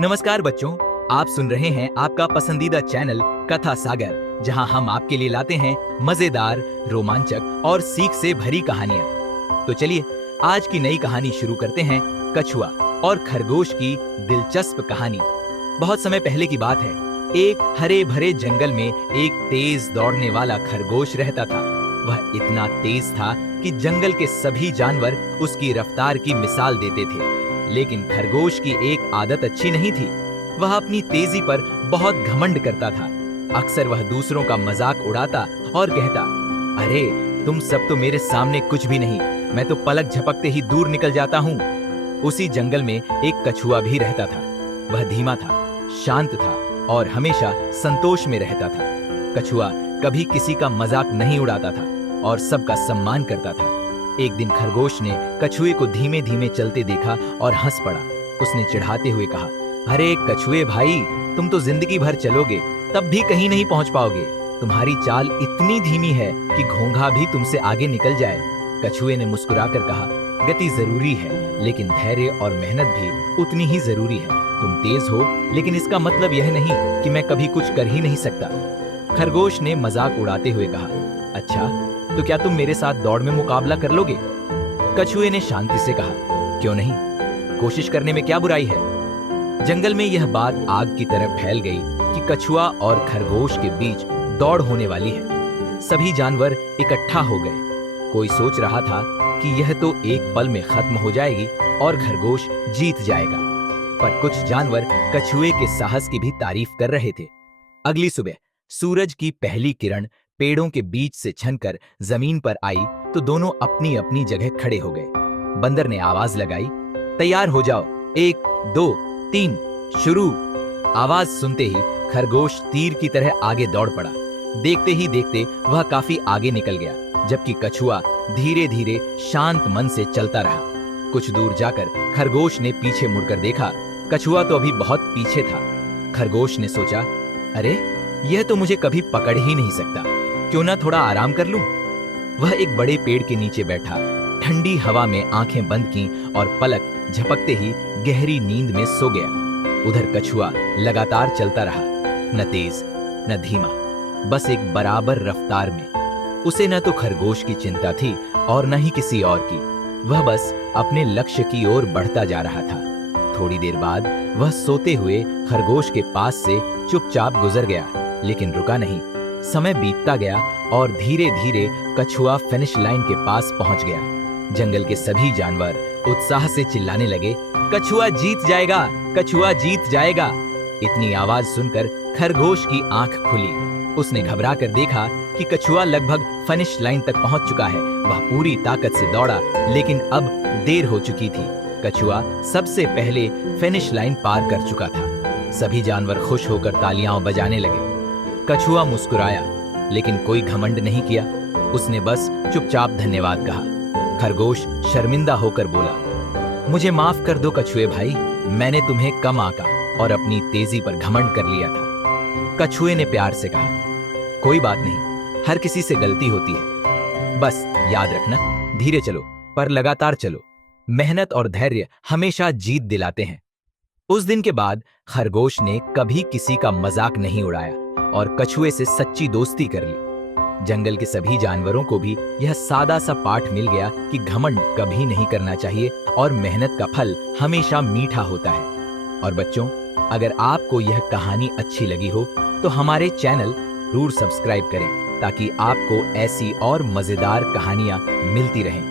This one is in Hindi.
नमस्कार बच्चों, आप सुन रहे हैं आपका पसंदीदा चैनल कथा सागर, जहां हम आपके लिए लाते हैं मजेदार, रोमांचक और सीख से भरी कहानियां। तो चलिए आज की नई कहानी शुरू करते हैं। कछुआ और खरगोश की दिलचस्प कहानी। बहुत समय पहले की बात है। एक हरे भरे जंगल में एक तेज दौड़ने वाला खरगोश रहता था। वह इतना तेज था कि जंगल के सभी जानवर उसकी रफ्तार की मिसाल देते थे। लेकिन खरगोश की एक आदत अच्छी नहीं थी। वह अपनी तेजी पर बहुत घमंड करता था। अक्सर वह दूसरों का मजाक उड़ाता और कहता, अरे तुम सब तो मेरे सामने कुछ भी नहीं, मैं तो पलक झपकते ही दूर निकल जाता हूँ। उसी जंगल में एक कछुआ भी रहता था। वह धीमा था, शांत था और हमेशा संतोष में रहता था। कछुआ कभी किसी का मजाक नहीं उड़ाता था और सबका सम्मान करता था। एक दिन खरगोश ने कछुए को धीमे धीमे चलते देखा और हंस पड़ा। उसने चिढ़ाते हुए कहा, अरे कछुए भाई, तुम तो जिंदगी भर चलोगे तब भी कहीं नहीं पहुंच पाओगे। तुम्हारी चाल इतनी धीमी है कि घोंघा भी तुमसे आगे निकल जाए। कछुए ने मुस्कुराकर कहा, गति जरूरी है, लेकिन धैर्य और मेहनत भी उतनी ही जरूरी है। तुम तेज हो, लेकिन इसका मतलब यह नहीं कि मैं कभी कुछ कर ही नहीं सकता। खरगोश ने मजाक उड़ाते हुए कहा, अच्छा तो क्या तुम मेरे साथ दौड़ में मुकाबला कर लोगे? कछुए ने शांति से कहा, क्यों नहीं, कोशिश करने में क्या बुराई है। जंगल में यह बात आग की तरह फैल गई कि कछुआ और खरगोश के बीच दौड़ होने वाली है। सभी जानवर इकट्ठा हो गए। कोई सोच रहा था कि यह तो एक पल में खत्म हो जाएगी और खरगोश जीत जाएगा, पर कुछ जानवर कछुए के साहस की भी तारीफ कर रहे थे। अगली सुबह सूरज की पहली किरण पेड़ों के बीच से छनकर जमीन पर आई तो दोनों अपनी अपनी जगह खड़े हो गए। बंदर ने आवाज लगाई, तैयार हो जाओ, 1 2 3 शुरू। आवाज सुनते ही खरगोश तीर की तरह आगे दौड़ पड़ा। देखते ही देखते वह काफी आगे निकल गया, जबकि कछुआ धीरे धीरे शांत मन से चलता रहा। कुछ दूर जाकर खरगोश ने पीछे मुड़कर देखा। कछुआ तो अभी बहुत पीछे था। खरगोश ने सोचा, अरे यह तो मुझे कभी पकड़ ही नहीं सकता, क्यों ना थोड़ा आराम कर लूं। वह एक बड़े पेड़ के नीचे बैठा, ठंडी हवा में आंखें बंद की और पलक झपकते ही गहरी नींद में सो गया। उधर कछुआ लगातार चलता रहा, न तेज न धीमा, बस एक बराबर रफ्तार में। उसे न तो खरगोश की चिंता थी और न ही किसी और की। वह बस अपने लक्ष्य की ओर बढ़ता जा रहा था। थोड़ी देर बाद वह सोते हुए खरगोश के पास से चुपचाप गुजर गया, लेकिन रुका नहीं। समय बीतता गया और धीरे धीरे कछुआ फिनिश लाइन के पास पहुंच गया। जंगल के सभी जानवर उत्साह से चिल्लाने लगे, कछुआ जीत जाएगा, कछुआ जीत जाएगा। इतनी आवाज सुनकर खरगोश की आंख खुली। उसने घबरा कर देखा कि कछुआ लगभग फिनिश लाइन तक पहुंच चुका है। वह पूरी ताकत से दौड़ा, लेकिन अब देर हो चुकी थी। कछुआ सबसे पहले फिनिश लाइन पार कर चुका था। सभी जानवर खुश होकर तालियां बजाने लगे। कछुआ मुस्कुराया, लेकिन कोई घमंड नहीं किया। उसने बस चुपचाप धन्यवाद कहा। खरगोश शर्मिंदा होकर बोला, मुझे माफ कर दो कछुए भाई, मैंने तुम्हें कम आंका और अपनी तेजी पर घमंड कर लिया था। कछुए ने प्यार से कहा, कोई बात नहीं, हर किसी से गलती होती है। बस याद रखना, धीरे चलो पर लगातार चलो। मेहनत और धैर्य हमेशा जीत दिलाते हैं। उस दिन के बाद खरगोश ने कभी किसी का मजाक नहीं उड़ाया और कछुए से सच्ची दोस्ती कर ली। जंगल के सभी जानवरों को भी यह सादा सा पाठ मिल गया कि घमंड कभी नहीं करना चाहिए और मेहनत का फल हमेशा मीठा होता है। और बच्चों, अगर आपको यह कहानी अच्छी लगी हो तो हमारे चैनल जरूर सब्सक्राइब करें, ताकि आपको ऐसी और मजेदार कहानियां मिलती रहें।